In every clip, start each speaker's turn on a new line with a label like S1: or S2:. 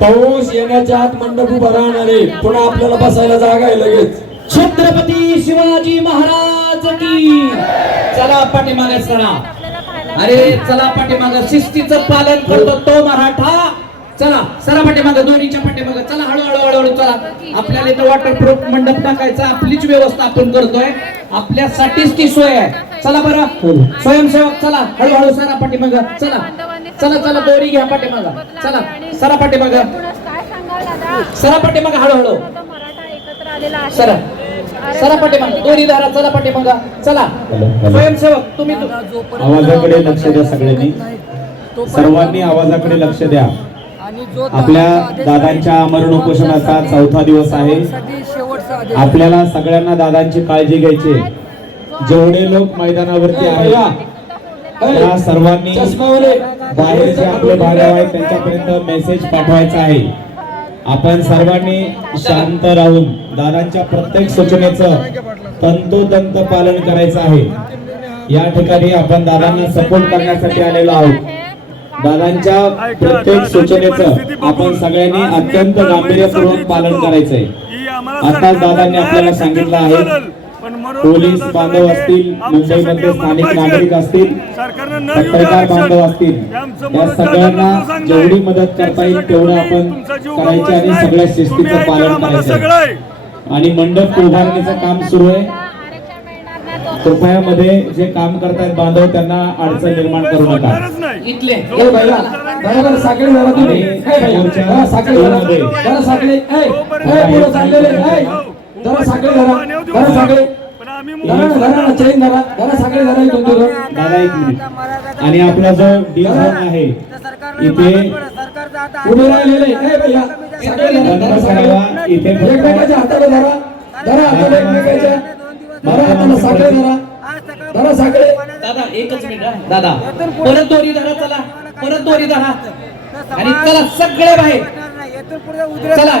S1: पाऊस येण्याच्या आत मंडप उभा राहणार आहे. पुन्हा आपल्याला बसायला जागा आहे लगेच.
S2: छत्रपती शिवाजी महाराज की चला पाठीमागे
S3: पाहायला
S2: अरे चला पाठीमागे. शिस्तीचं पालन करतो तो मराठा. चला सरा पाठीमागे दोन्हीच्या पाठीमागे. चला हळूहळू हळूहळू चला. आपल्याला इथं वॉटरप्रूफ मंडप टाकायचा आपलीच व्यवस्था आपण करतोय. आपल्यासाठीच ती सोय आहे. चला बरं. स्वयंसेवक चला. हळूहळू सरा पाठीमागे. चला. चला चला दोरी घ्या पाठीमागं. चला. सरा पाठीमागं.
S3: दादा
S2: सरा पाठीमागं हळूहळू.
S3: आता मराठा एकत्र आलेला आहे
S2: सरा. सरा पाठीमागं. दोरी धारा चला पाठीमागं. चला. स्वयंसेवक तुम्ही
S4: आवाजाकडे लक्ष द्या सगळ्यांनी. सर्वांनी आवाजाकडे लक्ष द्या. आपल्या दादांच्या अमरण उपोषणाचा चौथा दिवस आहे. आपल्याला सगळ्यांना दादांची काळजी घ्यायची आहे. जेवढे लोक मैदानावरती आहेत त्या सर्वांनी बाहेर जे आपले भाग आहेत त्यांच्यापर्यंत मेसेज पाठवायचा आहे. आपण सर्वांनी शांत राहून दादांच्या प्रत्येक सूचनेचं तंतोतंत पालन करायचं आहे. या ठिकाणी आपण दादांना सपोर्ट करण्यासाठी आलेलो आहोत. दादांच्या प्रत्येक सूचनेचं आपण सगळ्यांनी अत्यंत गांभीर्यपूर्वक पालन करायचंय. आताच दादांनी आपल्याला सांगितलं आहे पोलीस बांधव असतील मुंबईमध्ये स्थानिक नागरिक असतील पत्रकार बांधव असतील या सगळ्यांना जेवढी मदत करता येईल तेवढं आपण करायचं आणि सगळ्या शिस्तीचं पालन करायचं आणि मंडप उभारणीचं काम सुरू आहे. कृपया मध्ये जे काम करतायत बांधव त्यांना अडचण निर्माण करू नका.
S2: इथले.
S1: ए भैया बरोबर साखळी धरा तुम्ही. ए भैया जरा साखळी धरा. जरा साखळी. ए ए पुढे चाललेले. ए जरा साखळी धरा. जरा साखळी. धरा ना, धरा ना चैन धरा. जरा साखळी धरा इथून तिथून.
S4: दादा एक मिनिट. आणि आपला जो डी झोन आहे इथे
S1: उभे राहिलेले. ए साखळी धरा.
S4: इथे
S1: एकमेकाच्या हाताला धरा. धरा हाताला एकमेकाच्या दादा हाताला साखळी धरा
S2: दादा एकच मिनिट दादा परत दोरी धरा चला. परत दोरी धरा. आणि चला सगळे बाहेर. चला.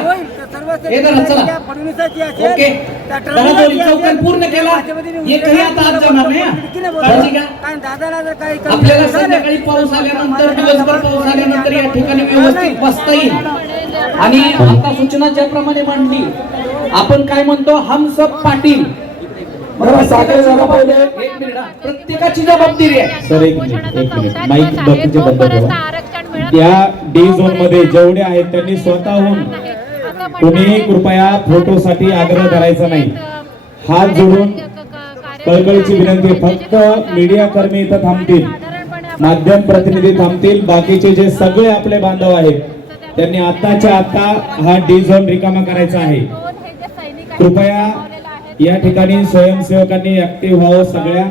S2: हे धरा, चला. ओके. धरा दोरी पूर्ण केला. एकही आता जाणार नाही काळजी घ्या. आपल्याला संध्याकाळी पाऊस आल्यानंतर दिवसभर पाऊस आल्यानंतर या ठिकाणी व्यवस्थित बसता येईल. आणि आता सूचना ज्याप्रमाणे मांडली आपण काय म्हणतो? हम सब पाटील.
S1: जरा साखळी धरा पहिले
S2: एक मिनिट हा. प्रत्येकाची जबाबदारी आहे.
S4: सर एक मिनिट एक मिनिट. माईक बाकीचे बंद
S3: जोपर्यंत
S4: ठेवा.
S3: आरक्षण मिळत
S4: या डी झोनमध्ये जेवढे आहेत त्यांनी स्वतःहून कोणीही कृपया फोटोसाठी आग्रह करायचा नाही. हात जोडून कळकळीची विनंती फक्त मीडिया कर्मी इथं थांबतील. माध्यम प्रतिनिधी थांबतील. बाकीचे जे सगळे आपले बांधव आहेत त्यांनी आताच्या आता हा डी झोन रिकामा करायचा आहे. कृपया या ठिकाणी स्वयंसेवकांनी ऍक्टिव्ह व्हावं सगळ्या.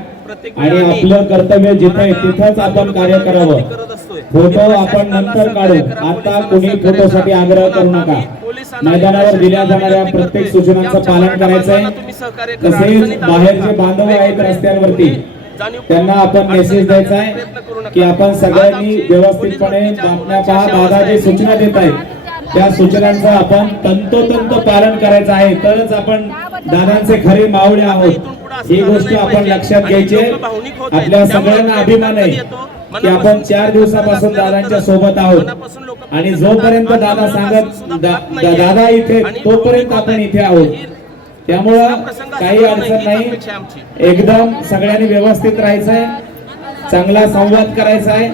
S4: आणि आपलं कर्तव्य जिथे तिथंच आपण कार्य करावं. फोटो आपण नंतर काढू. आता कोणी फोटोसाठी आग्रह करू नका. मैदानावर दिल्या जाणाऱ्या प्रत्येक सूचनांचं पालन करायचंय. तसेच बाहेर जे बांधव आहेत रस्त्यांवरती त्यांना आपण मेसेज द्यायचा आहे की आपण सगळ्यांनी व्यवस्थितपणे बातम्या पहा. दादा जे सूचना देत आहेत त्या सूचनांचं आपण तंतोतंत पालन करायचं आहे. तरच आपण दादांचे खरे मावळे आहोत. ही गोष्ट आपण लक्षात घ्यायची आपल्या सगळ्यांना अभिमान आहे की आपण चार दिवसापासून दादांच्या सोबत आहोत. आणि जोपर्यंत दादा सांगत दादा इथे तोपर्यंत आपण इथे आहोत. त्यामुळं काही अडचण नाही. एकदम सगळ्यांनी व्यवस्थित राहायचंय. चांगला संवाद करायचा आहे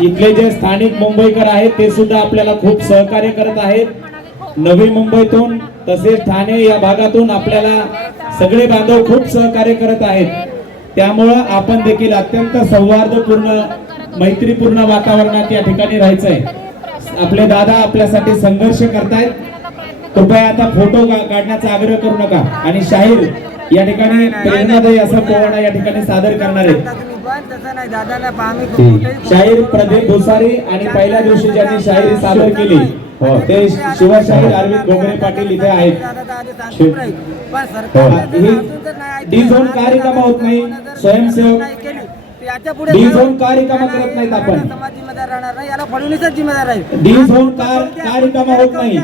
S4: इथले जे स्थानिक मुंबईकर आहेत ते सुद्धा आपल्याला खूप सहकार्य करत आहेत. नवी मुंबईतून तसेच ठाणे या भागातून आपल्याला सगळे बांधव खूप सहकार्य करत आहेत. त्यामुळं आपण देखील अत्यंत सौहार्दपूर्ण मैत्रीपूर्ण वातावरणात या ठिकाणी राहायचं आहे आपले दादा आपल्यासाठी संघर्ष करतायत. कृपया आता फोटो का- काढण्याचा आग्रह करू नका. आणि शाहीर या ठिकाणी प्रेरणादायी असा पोवाडा या ठिकाणी सादर करणार आहेत शाहीर प्रदीप भुसारी आणि पहिल्या दिवशी ज्यांनी शाहिरी सादर केली ते शिवशाहीर अरविंद घोगरे पाटील इथे आहेत ही डी झोन का रिकामा होत नाही स्वयंसेवक डी झोन का रिकामा करत नाहीत आपण
S5: जिम्मेदार राहणार नाही याला फडणवीसच जिम्मेदार आहे
S4: डी झोन का का रिकामा होत नाही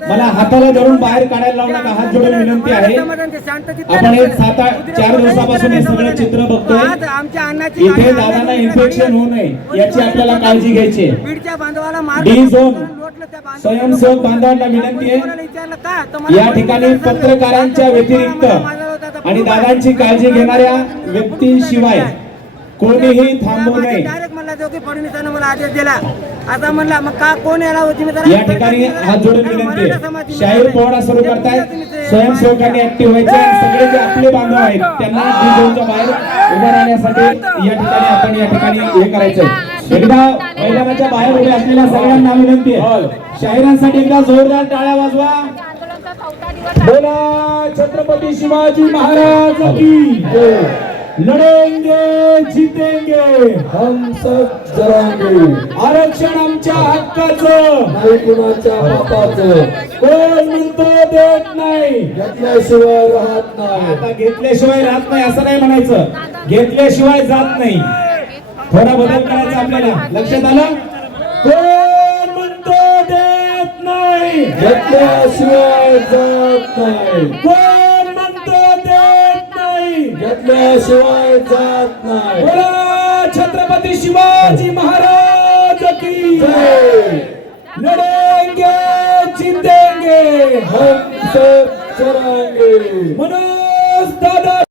S4: मला हाताला धरून बाहेर काढायला लावू नका हात जोडून विनंती आहे. आपण हे सात आठ चार दिवसापासून हे सगळं चित्र बघतोय.
S6: आमच्या अन्नाची
S4: इथे दादांना इन्फेक्शन होऊ नये याची आपल्याला काळजी घ्यायची डी झोन. स्वयंसेवक बांधवांना विनंती आहे.
S6: का
S4: या ठिकाणी पत्रकारांच्या व्यतिरिक्त आणि दादांची काळजी घेणाऱ्या व्यक्तीशिवाय कोणीही थांबू नये.
S6: डायरेक्ट म्हणला योगी फडणवीसानं मला आदेश दिला. आता म्हणला मग का कोण याला जिम्मेदार
S4: या ठिकाणी हात जोडून विनंती आहे. शाहीर पोवाडा सुरू करतायत स्वयंसेवकांनी ऍक्टिव्ह व्हायचे सगळे जे आपले बांधव आहेत. त्यांना डी झोनच्या बाहेर उभं राहण्यासाठी या ठिकाणी आपण या ठिकाणी हे करायचं एकदा मैदानाच्या बाहेर उभे असलेल्या सगळ्यांना विनंती आहे. शाहिरांसाठी एकदा जोरदार टाळ्या वाजवा.
S3: आंदोलनचा चौथा दिवस आहे.
S4: बोला छत्रपती शिवाजी महाराज की जय. लढेंगे जीतेंगे.
S1: हम सब जरांगे.
S4: आरक्षण आमच्या हक्काचं.
S1: नाही कुणाच्या बापाचं.
S4: कोण म्हणतो देत नाही?
S1: घेतल्याशिवाय राहत नाही.
S4: आता घेतल्याशिवाय राहत नाही असं नाही म्हणायचं. घेतल्याशिवाय जात नाही. थोडा बदल करायचा आपल्याला. लक्षात आलं? कोण म्हणतो देत नाही?
S1: घेतल्याशिवाय जात नाही.
S4: कोण
S1: घेतल्याशिवाय जात नाही.
S4: बोला छत्रपती शिवाजी महाराज की. लढेंगे जीतेंगे
S1: हम सब जरांगे
S4: मनोज दादा